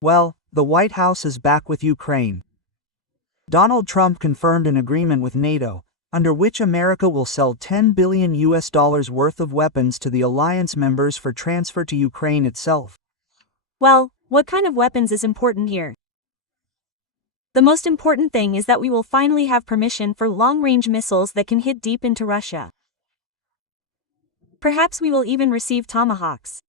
Well, the White House is back with Ukraine. Donald Trump confirmed an agreement with NATO, under which America will sell $10 billion worth of weapons to the alliance members for transfer to Ukraine itself. Well, what kind of weapons is important here? The most important thing is that we will finally have permission for long-range missiles that can hit deep into Russia. Perhaps we will even receive Tomahawks.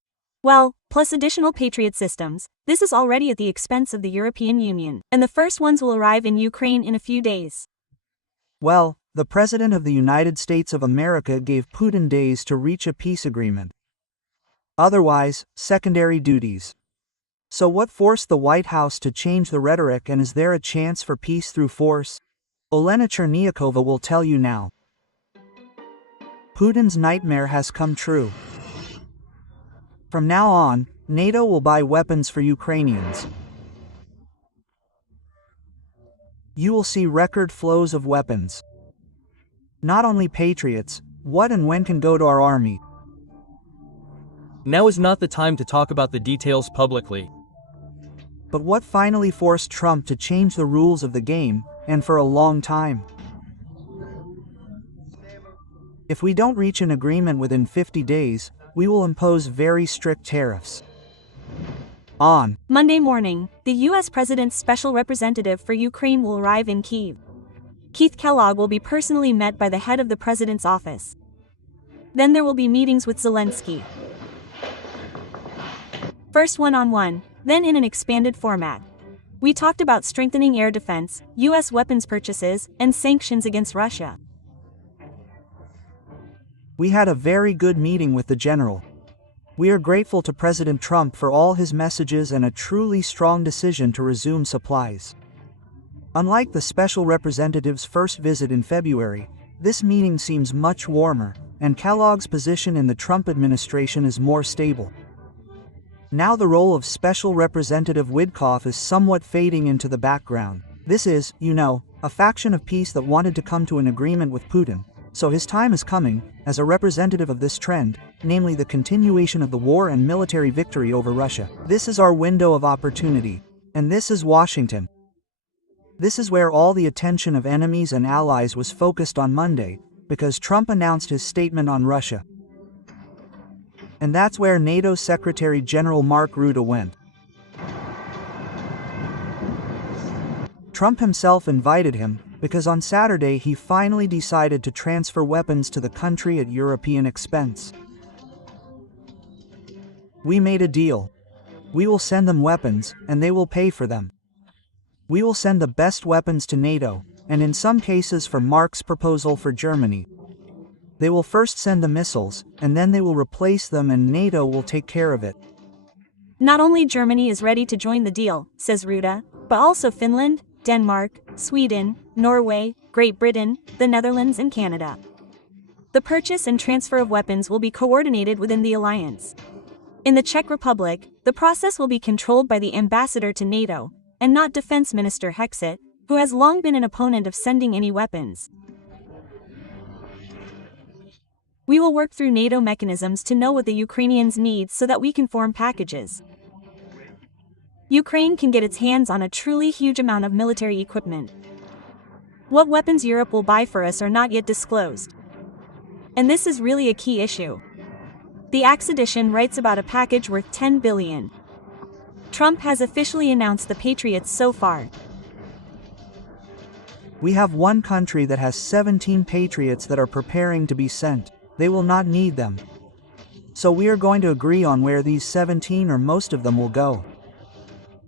Well, plus additional Patriot systems. This is already at the expense of the European Union, and the first ones will arrive in Ukraine in a few days. Well, the President of the United States of America gave Putin days to reach a peace agreement. Otherwise, secondary duties. So what forced the White House to change the rhetoric, and is there a chance for peace through force? Olena Cherniakova will tell you now. Putin's nightmare has come true. From now on, NATO will buy weapons for Ukrainians. You will see record flows of weapons. Not only Patriots, what and when can go to our army. Now is not the time to talk about the details publicly. But what finally forced Trump to change the rules of the game, and for a long time? If we don't reach an agreement within 50 days, we will impose very strict tariffs. On Monday morning, the U.S. President's special representative for Ukraine will arrive in Kyiv. Keith Kellogg will be personally met by the head of the president's office. Then there will be meetings with Zelensky. First one-on-one, then in an expanded format. We talked about strengthening air defense, U.S. weapons purchases, and sanctions against Russia. We had a very good meeting with the general. We are grateful to President Trump for all his messages and a truly strong decision to resume supplies. Unlike the special representative's first visit in February, this meeting seems much warmer, and Kellogg's position in the Trump administration is more stable. Now the role of Special Representative Witkoff is somewhat fading into the background. This is, a faction of peace that wanted to come to an agreement with Putin. So his time is coming, as a representative of this trend, namely the continuation of the war and military victory over Russia. This is our window of opportunity. And this is Washington. This is where all the attention of enemies and allies was focused on Monday, because Trump announced his statement on Russia. And that's where NATO Secretary General Mark Rutte went. Trump himself invited him, because on Saturday he finally decided to transfer weapons to the country at European expense. We made a deal. We will send them weapons, and they will pay for them. We will send the best weapons to NATO, and in some cases for Mark's proposal for Germany. They will first send the missiles, and then they will replace them, and NATO will take care of it. Not only Germany is ready to join the deal, says Rutte, but also Finland, Denmark, Sweden, Norway, Great Britain, the Netherlands and Canada. The purchase and transfer of weapons will be coordinated within the alliance. In the Czech Republic, the process will be controlled by the ambassador to NATO, and not Defense Minister Hexet, who has long been an opponent of sending any weapons. We will work through NATO mechanisms to know what the Ukrainians need so that we can form packages. Ukraine can get its hands on a truly huge amount of military equipment. What weapons Europe will buy for us are not yet disclosed. And this is really a key issue. The Axe edition writes about a package worth $10 billion. Trump has officially announced the Patriots so far. We have one country that has 17 Patriots that are preparing to be sent. They will not need them. So we are going to agree on where these 17 or most of them will go.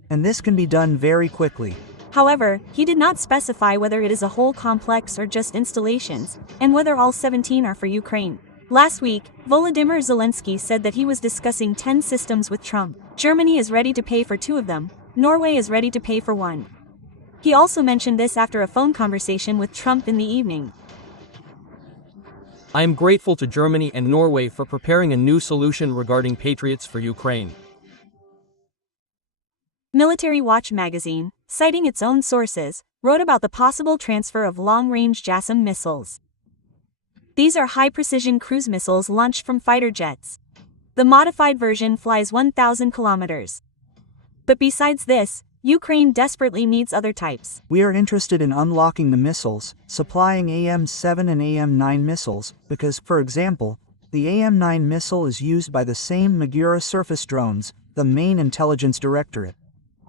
And this can be done very quickly. However, he did not specify whether it is a whole complex or just installations, and whether all 17 are for Ukraine. Last week, Volodymyr Zelensky said that he was discussing 10 systems with Trump. Germany is ready to pay for 2 of them, Norway is ready to pay for 1. He also mentioned this after a phone conversation with Trump in the evening. I am grateful to Germany and Norway for preparing a new solution regarding Patriots for Ukraine. Military Watch magazine, citing its own sources, wrote about the possible transfer of long-range JASSM missiles. These are high-precision cruise missiles launched from fighter jets. The modified version flies 1,000 kilometers. But besides this, Ukraine desperately needs other types. We are interested in unlocking the missiles, supplying AM-7 and AM-9 missiles, because, for example, the AM-9 missile is used by the same Magura surface drones, the main intelligence directorate.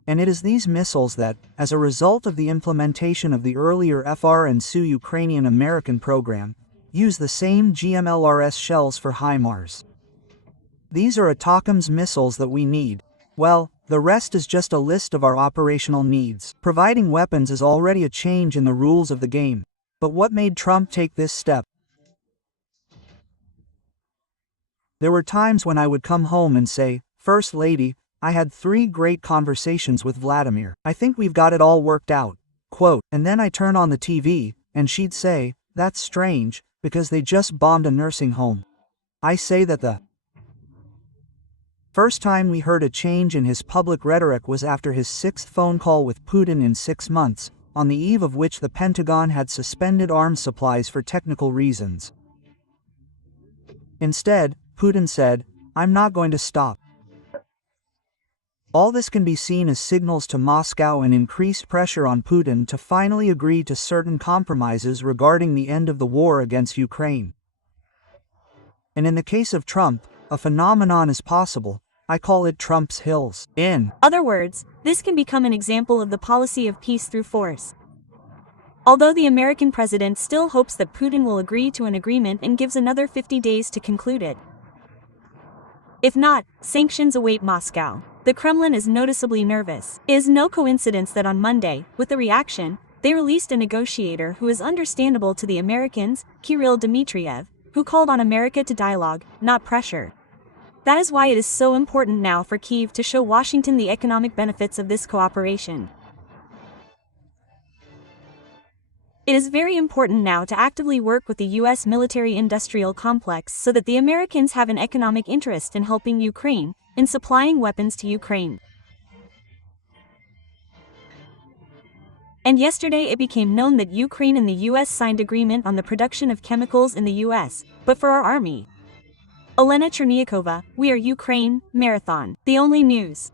And it is these missiles that, as a result of the implementation of the earlier FR and SU Ukrainian-American program, use the same GMLRS shells for HIMARS. These are ATACMS missiles that we need. Well, the rest is just a list of our operational needs. Providing weapons is already a change in the rules of the game. But what made Trump take this step? There were times when I would come home and say, "First Lady, I had 3 great conversations with Vladimir. I think we've got it all worked out." Quote, and then I turn on the TV, and she'd say, "That's strange, because they just bombed a nursing home." I say that the first time we heard a change in his public rhetoric was after his 6th phone call with Putin in 6 months, on the eve of which the Pentagon had suspended arms supplies for technical reasons. Instead, Putin said, "I'm not going to stop." All this can be seen as signals to Moscow and increased pressure on Putin to finally agree to certain compromises regarding the end of the war against Ukraine. And in the case of Trump, a phenomenon is possible. I call it Trump's Hills. In other words, this can become an example of the policy of peace through force. Although the American president still hopes that Putin will agree to an agreement and gives another 50 days to conclude it. If not, sanctions await Moscow. The Kremlin is noticeably nervous. It is no coincidence that on Monday, with the reaction, they released a negotiator who is understandable to the Americans, Kirill Dmitriev, who called on America to dialogue, not pressure. That is why it is so important now for Kyiv to show Washington the economic benefits of this cooperation. It is very important now to actively work with the U.S. military-industrial complex so that the Americans have an economic interest in helping Ukraine, in supplying weapons to Ukraine. And yesterday it became known that Ukraine and the U.S. signed agreement on the production of chemicals in the U.S., but for our army. Olena Cherniakova, We Are Ukraine, Marathon, the only news.